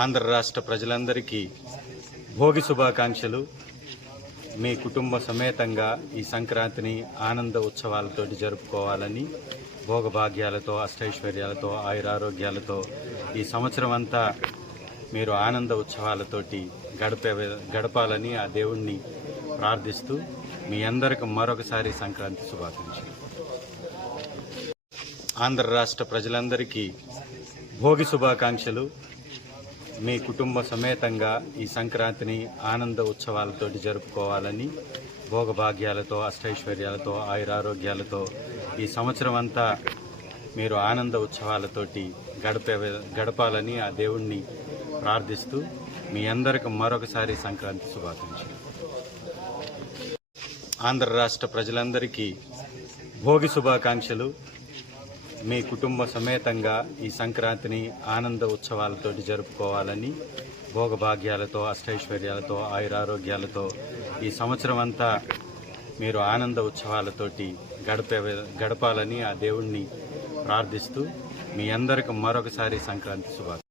ఆంధ్ర రాష్ట్ర ప్రజలందరికీ భోగి శుభాకాంక్షలు. మీ కుటుంబ సమేతంగా ఈ సంక్రాంతిని ఆనంద ఉత్సవాలతో జరుపుకోవాలని, భోగభాగ్యాలతో, అష్టైశ్వర్యాలతో, ఆయురారోగ్యాలతో ఈ సంవత్సరం అంతా మీరు ఆనంద ఉత్సవాలతోటి గడపాలని ఆ దేవుణ్ణి ప్రార్థిస్తూ మీ అందరికి మరొకసారి సంక్రాంతి శుభాకాంక్షలు. ఆంధ్ర రాష్ట్ర ప్రజలందరికీ భోగి శుభాకాంక్షలు. మీ కుటుంబ సమేతంగా ఈ సంక్రాంతిని ఆనంద ఉత్సవాలతో జరుపుకోవాలని, భోగభాగ్యాలతో, అష్టైశ్వర్యాలతో, ఆయురారోగ్యాలతో ఈ సంవత్సరం అంతా మీరు ఆనంద ఉత్సవాలతోటి గడపాలని ఆ దేవుణ్ణి ప్రార్థిస్తూ మీ అందరికి మరొకసారి సంక్రాంతి శుభాకాంక్షలు. ఆంధ్ర రాష్ట్ర ప్రజలందరికీ భోగి శుభాకాంక్షలు. మీ కుటుంబ సమేతంగా ఈ సంక్రాంతిని ఆనంద ఉత్సవాలతో జరుపుకోవాలని, భోగభాగ్యాలతో, అష్టైశ్వర్యాలతో, ఆయురారోగ్యాలతో ఈ సంవత్సరం అంతా మీరు ఆనంద ఉత్సవాలతోటి గడపాలని ఆ దేవుణ్ణి ప్రార్థిస్తూ మీ అందరికి మరొకసారి సంక్రాంతి శుభాకాంక్షలు.